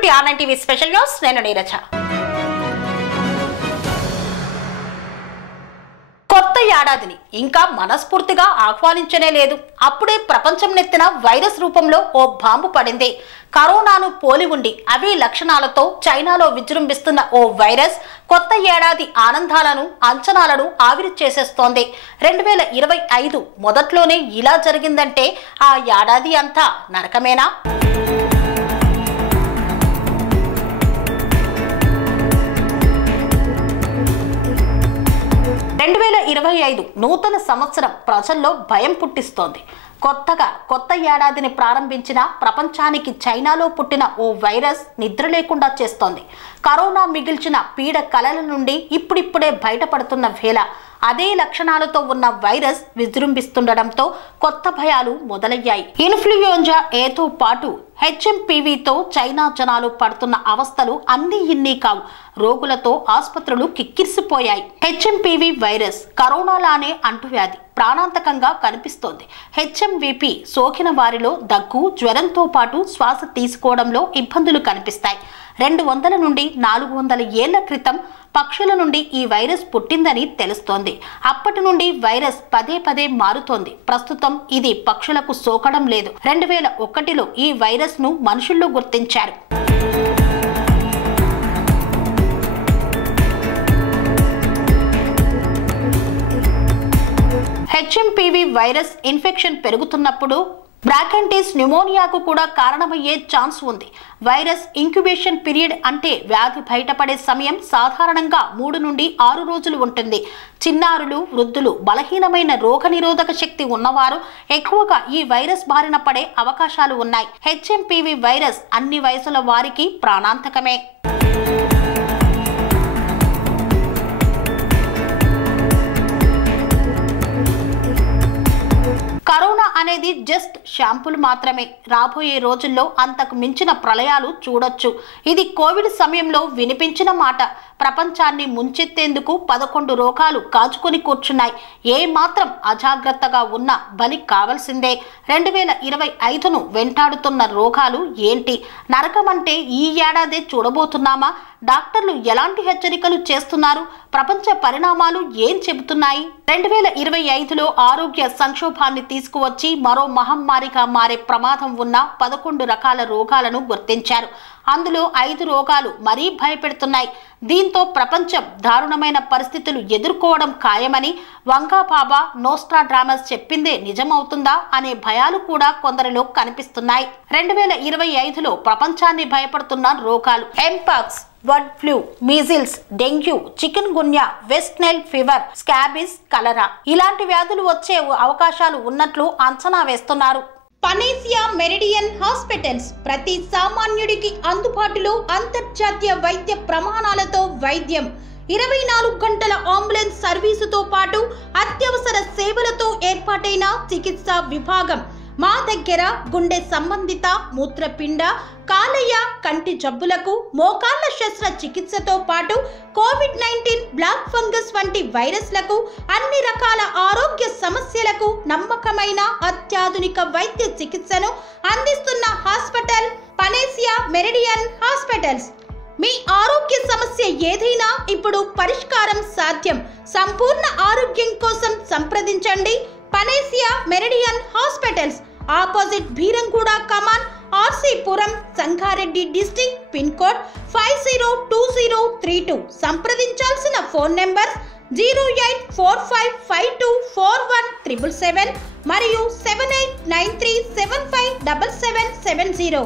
Welcome to టి9 TV special news. నేను నీరజ. కొత్త ఏడాదిని ఇంకా మనస్ఫూర్తిగా ఆహ్వానించనే లేదు. అప్పుడే ప్రపంచం నెత్తిన వైరస్ రూపంలో ఓ బాంబు పడింది. కరోనాను పోలి ఉండి అవే లక్షణాలతో చైనాలో విజృంభిస్తున్న ఓ వైరస్ కొత్త ఏడాది ఆనందాలను అంచనాలను ఆవిరి చేసేస్తోంది. 2025 మొదట్లోనే ఇలా జరిగిందంటే ఆ ఏడాది అంతా నరకమేనా? 2025 నూతన సంవత్సరం ప్రజల్లో భయం పుట్టిస్తోంది. కొత్త ఏడాదిని ప్రారంభించిన ప్రపంచానికి చైనాలో పుట్టిన ఓ వైరస్ నిద్ర లేకుండా చేస్తోంది. కరోనా మిగిల్చిన పీడ కలల నుండి ఇప్పుడిప్పుడే బయటపడుతున్న వేళ అదే లక్షణాలతో ఉన్న వైరస్ విజృంభిస్తుండటంతో కొత్త భయాలు మొదలయ్యాయి. ఇన్ఫ్లుయెంజా ఏతో పాటు హెచ్ఎంపీవీతో చైనా జనాలు పడుతున్న అవస్థలు అన్నీ ఇన్ని కావు. రోగులతో ఆసుపత్రులు కిక్కిరిసిపోయాయి. హెచ్ఎంపీవీ వైరస్ కరోనాలానే అంటువ్యాధి, ప్రాణాంతకంగా కనిపిస్తోంది. హెచ్ఎంవీపీ సోకిన వారిలో దగ్గు, జ్వరంతో పాటు శ్వాస తీసుకోవడంలో ఇబ్బందులు కనిపిస్తాయి. 200 నుండి 400 ఏళ్ల క్రితం పక్షుల నుండి ఈ వైరస్ పుట్టిందని తెలుస్తోంది. అప్పటి నుండి వైరస్ పదే మారుతోంది. ప్రస్తుతం ఇది పక్షులకు సోకడం లేదు. 2001లో ఈ వైరస్ ను మనుషుల్లో గుర్తించారు. హెచ్ఎంపీవీ వైరస్ ఇన్ఫెక్షన్ పెరుగుతున్నప్పుడు బ్రాంకైటిస్ న్యూమోనియాకు కూడా కారణమయ్యే ఛాన్స్ ఉంది. వైరస్ ఇంక్యుబేషన్ పీరియడ్ అంటే వ్యాధి బయటపడే సమయం సాధారణంగా 3 నుండి 6 రోజులు ఉంటుంది. చిన్నారులు, వృద్ధులు, బలహీనమైన రోగనిరోధక శక్తి ఉన్నవారు ఎక్కువగా ఈ వైరస్ బారిన పడే అవకాశాలు ఉన్నాయి. హెచ్ఎంపీవీ వైరస్ అన్ని వయసుల వారికి ప్రాణాంతకమే. కరోనా అనేది జస్ట్ షాంపుల్ మాత్రమే. రాబోయే రోజుల్లో అంతకు మించిన ప్రళయాలు చూడొచ్చు. ఇది కోవిడ్ సమయంలో వినిపించిన మాట. ప్రపంచాన్ని ముంచెత్తేందుకు 11 రోగాలు కాచుకొని కూర్చున్నాయి. ఏ మాత్రం అజాగ్రత్తగా ఉన్నా బలి కావాల్సిందే. 2025ను వెంటాడుతున్న రోగాలు ఏంటి? నరకం అంటే ఈ ఏడాదే చూడబోతున్నామా? డాక్టర్లు ఎలాంటి హెచ్చరికలు చేస్తున్నారు? ప్రపంచ పరిణామాలు ఏం చెబుతున్నాయి? 2025లో ఆరోగ్య సంక్షోభాన్ని తీసుకువచ్చి మరో మహమ్మారిగా మారే ప్రమాదం ఉన్న 11 రకాల రోగాలను గుర్తించారు. అందులో 5 రోగాలు మరీ భయపెడుతున్నాయి. దీంతో ప్రపంచం దారుణమైన పరిస్థితులు ఎదుర్కోవడం ఖాయమని వంగాబాబా నోస్ట్రాడామస్ చెప్పిందే నిజమవుతుందా అనే భయాలు కూడా కొందరిలో కనిపిస్తున్నాయి. 2025లో ప్రపంచాన్ని భయపడుతున్న రోగాలు: mpox, bird flu, measles, dengue, chikungunya, West Nile fever, scabies, cholera ఇలాంటి వ్యాధులు వచ్చే అవకాశాలు ఉన్నట్లు అంచనా వేస్తున్నారు. పనేసియా మెరిడియన్ హాస్పిటల్స్ ప్రతి సామాన్యుడికి అందుబాటులో అంతర్జాతీయ వైద్య ప్రమాణాలతో వైద్యం, 24 గంటల అంబులెన్స్ సర్వీసుతో పాటు అత్యవసర సేవలతో ఏర్పాటైన చికిత్సా విభాగం. మా దగ్గర గుండె సంబంధిత, మూత్రపిండ, కాలేయ, కంటి జబ్బులకు, మోకాళ్ల శస్త్ర చికిత్సతో పాటు కోవిడ్-19, బ్లాక్ ఫంగస్ వంటి వైరస్లకు, అన్ని రకాల ఆరోగ్య సమస్యలకు నమ్మకమైన అత్యాధునిక వైద్య చికిత్సను అందిస్తున్న హాస్పిటల్ పనేసియా మెరిడియన్ హాస్పిటల్స్. మీ ఆరోగ్య సమస్య ఏదైనా ఇప్పుడు పరిష్కారం సాధ్యం. సంపూర్ణ ఆరోగ్యం కోసం సంప్రదించండి Panacea Meridian Hospitals. Opposite Bheeramguda కమాన్, RC Puram, Sangareddy district. Pin code 502032. సంప్రదించాల్సిన ఫోన్ నెంబర్ 0845524177 మరియు 7893757770.